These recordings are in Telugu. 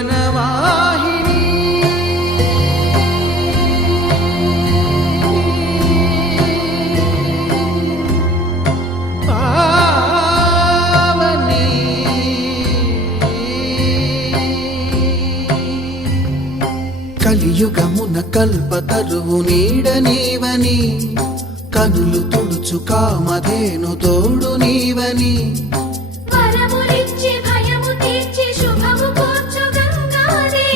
జీవనవాహిని పావని కలియుగమున కల్పతరువు నీడ నీవని కనులు తుడుచు కామధేను తోడు నీవని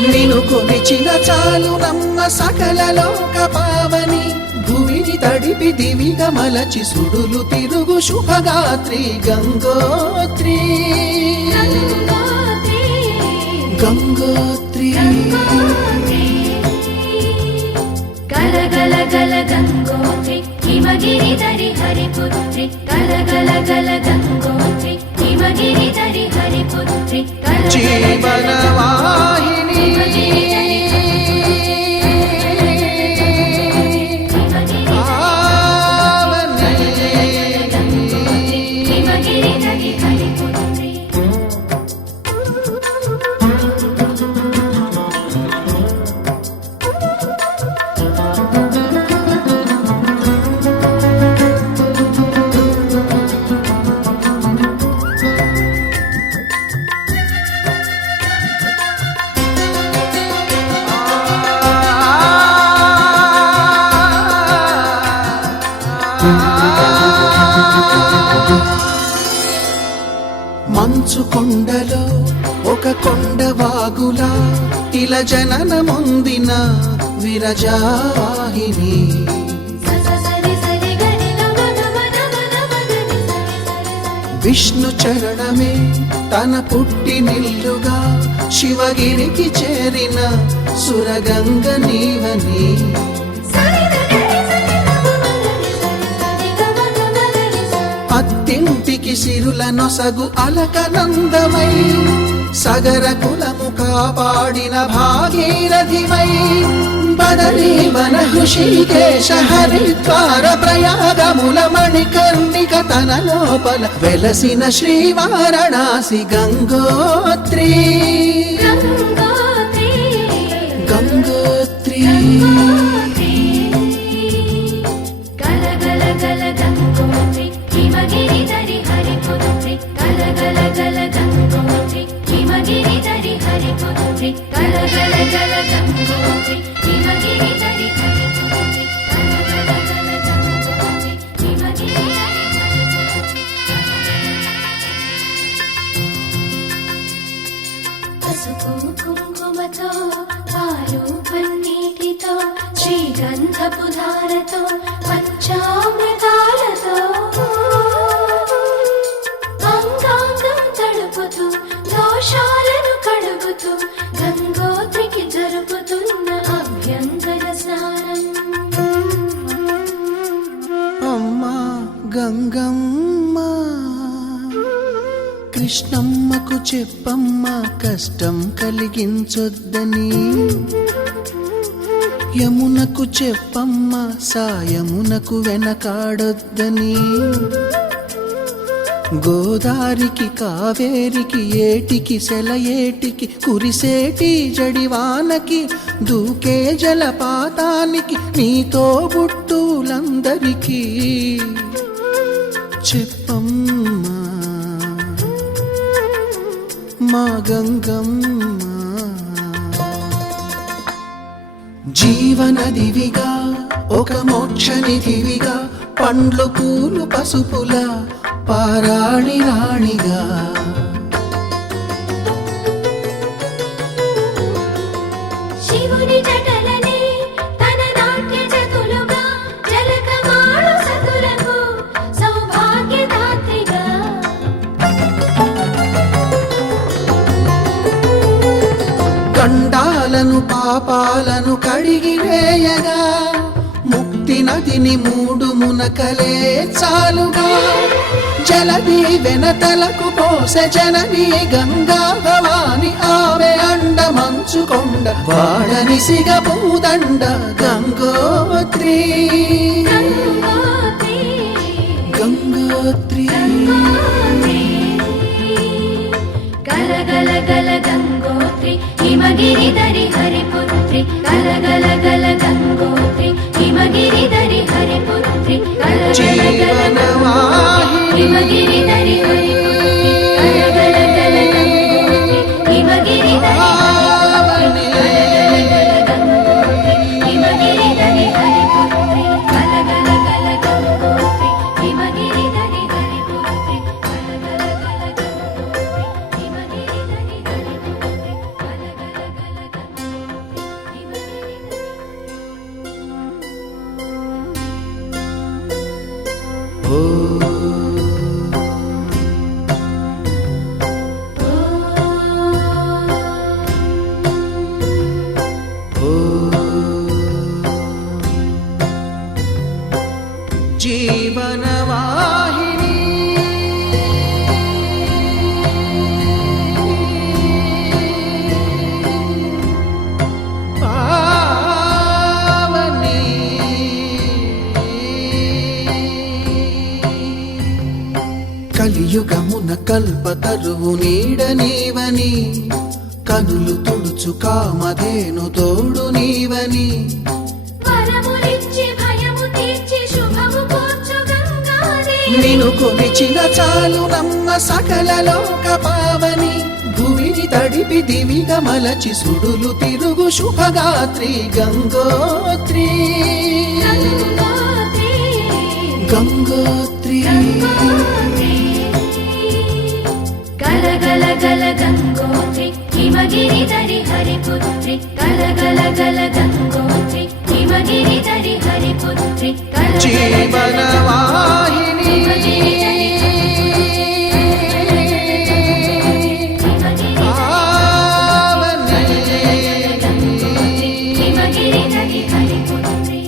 నిను కొలిచిన చాలు నమ్మ సకల లోక పావని భూమిని తడిపి దివిగా మలచి సుడులు తిరుగు శుభగాత్రి గంగోత్రి గంగోత్రి గల గల గల గంగోత్రి హిమగిరి ధరి హరిపుత్రి గల గల గల గంగోత్రి హిమగిరి ధరి హరిపుత్రి జీవనవాహిని మంచు కొండలో ఒక కొండ వాగులా ఇలా జననమొందిన విరజావాహిని విష్ణు చరణమే తన పుట్టినిల్లుగా శివగిరికి చేరిన సురగంగ నీవని అత్తింటికి సిరుల నొసగు అలకనందమై సగర కులము కాపాడిన భాగీరథివై బదరీవన హృషికేశ హరిద్వార ప్రయాగముల మణికర్ణిక తన లోపల వెలసిన శ్రీవారణాసి గంగోత్రి గంగోత్రి గల గల గల గంగోత్రి హిమగిరి ధరి హరిపుత్రి గల గల గల గంగోత్రి హిమగిరి ధరి హరిపుత్రి గల గల గల గంగోత్రి హిమగిరి ధరి హరిపుత్రి గల గల గల గంగోత్రి హిమగిరి ధరి హరిపుత్రి పసుపు కుంకుమతో పాలు పన్నీటితో శ్రీగంధపు ధారతో పంచామృతాలతో అంగాంగం తడుపుతూ దోషాలను కడుగుతూ గంగోత్రికి జరుపుతున్న అభ్యంగన స్నానం అమ్మా గంగమ్మ కృష్ణమ్మకు చెప్పమ్మా కష్టం కలిగించొద్దని యమునకు చెప్పమ్మా సాయమునకు వెనకాడొద్దని గోదారికి కావేరికి ఏటికి సెలయేటికి కురిసేటి జడివానకి దూకే జలపాతానికి నీతో బుట్టులందరికీ చెప్పమ్మా మా గంగమ్మ జీవనదివిగా ఒక మోక్షనిధివిగా పండ్లు పూలు పసుపుల పారాణి రాణిగా శివుని జటలనే తన నాట్య జతులుగా జలకమాడు సతులకు సౌభాగ్యదాత్రిగా గండాలను పాపాలను కడిగివేయగా ముక్తి నదిని మూడు మునకలే చాలుగా జలది వెనతలకు పోసె జనని గంగా భవాని ఆమె అండ మంచుకొండ వాడని సిగ పూదండ గంగోత్రి గంగోత్రి హిమగిరిధరి హరిపుత్రి గలగల గల గంగోత్రి హిమగిరిధరి హరిపుత్రి గలగల గల గంగోత్రి హిమగిరిధరి హరిపుత్రి గలగల గల గంగోత్రి హిమగిరిధరి హరిపుత్రి గలగల గల గంగోత్రి హిమగిరిధరి హరిపుత్రి గలగల గల గంగోత్రి హిమగిరిధరి హరిపుత్రి గలగల గల గంగోత్రి హిమగిరిధరి హరిపుత్రి గలగల గల గంగోత్రి జీవనవాహిని పావని కలియుగమున కల్పతరువు నీడ నీవని కనులు తుడుచు కామధేను తోడు నీవని వరములిచ్చి భయము తీర్చి శుభము కూర్చు గంగాదేవి నిను కొలిచిన చాలు నమ్మ సకల లోక పావని భువిని తడిపి దివిగా మలచి సుడులు తిరుగు శుభగాత్రి గంగోత్రి గంగోత్రి గంగోత్రి గలగల గల గంగోత్రి హిమగిరిధరి హరిపుత్రి గలగల గల గంగోత్రి హిమగిరిధరి హరిపుత్రి జీవనవాహిని హిమగిరిధరి హరిపుత్రి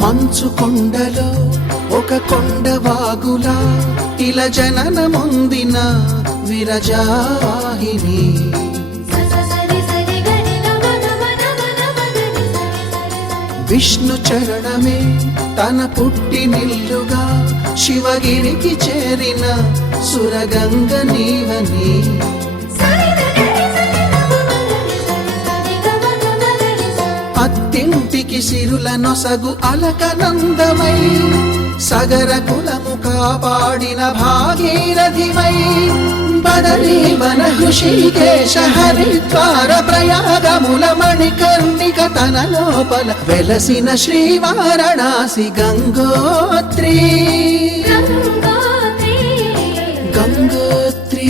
మంచు కొండలో ఒక కొండ వాగులా ఇలా జననమొందిన విరజావాహిని విష్ణు చరణమే తన పుట్టినిల్లుగా శివగిరికి చేరిన సురగంగ నీవని అత్తింటికి సిరుల నొసగు అలకనందమై సగర కులము కాపాడిన భాగీరథివై బదరీవన హృషికేశ హరిద్వార ప్రయాగముల మణికర్ణిక తన లోపల వెలసిన శ్రీవారణాసి గంగోత్రి గంగోత్రి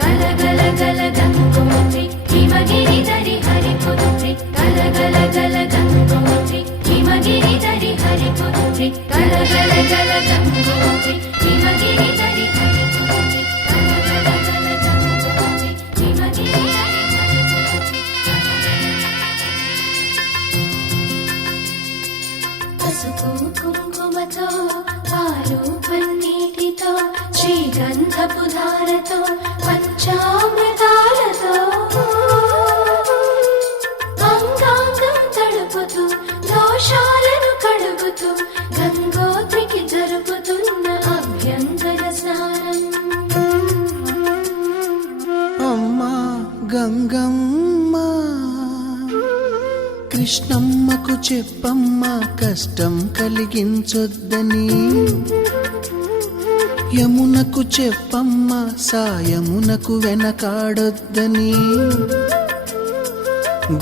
గలగల గల గంగోత్రి హిమగిరిధరి హరిపుత్రి గలగల గల గంగోత్రి హిమగిరిధరి హరిపుత్రి గలగల గల గంగోత్రి హిమగిరిధరి హరిపుత్రి గలగల గల గంగోత్రి హిమగిరిధరి హరిపుత్రి పసుపు కుంకుమతో పాలు పన్నీటితో శ్రీగంధపు ధారతో పంచామృతాలతో అంగాంగం తడుపుతూ దోషాలను కడుగుతూ గంగోత్రికి జరుపుతున్న అభ్యంతర స్నానం అమ్మా గంగమ్మ కృష్ణమ్మకు చెప్పమ్మ కష్టం కలిగించొద్దని యమునకు చెప్పమ్మ సాయమునకు వెనకాడొద్దని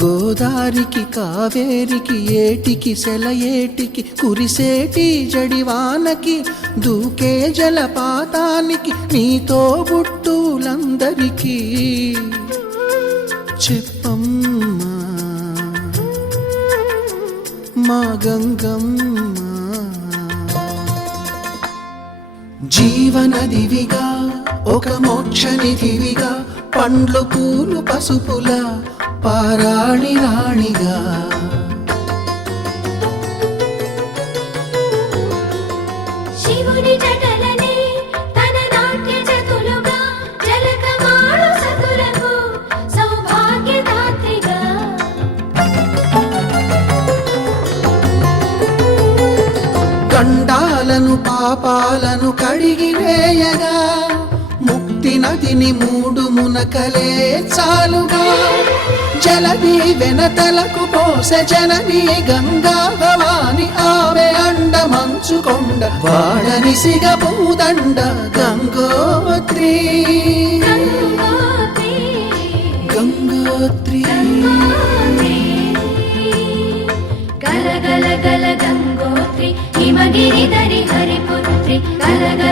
గోదారికి కావేరికి ఏటికి సెలయేటికి కురిసేటి జడివానకి దూకే జలపాతానికి నీతో బుట్టులందరికీ చెప్పమ్మా మా గంగమ్మ జీవనదివిగా ఒక మోక్షనిధివిగా పండ్లు పూలు పసుపుల పారాణి రాణిగా శివుని జటలనే తన నాట్య చతులుగా జలకమాడు సతులకు సౌభాగ్యదాత్రిగా గండాలను పాపాలను కడిగి వేయగా ముక్తి నదిని మూడు మునకలే చాలుగా జలది వెనతలకు పోసె జనని గంగా భవాని ఆమె అండ మంచుకొండ వాడని సిగ పూదండ గంగోత్రి గంగోత్రి గంగోత్రి గల గల గల గంగోత్రి హిమగిరి దరి హరిపుత్రి గల గల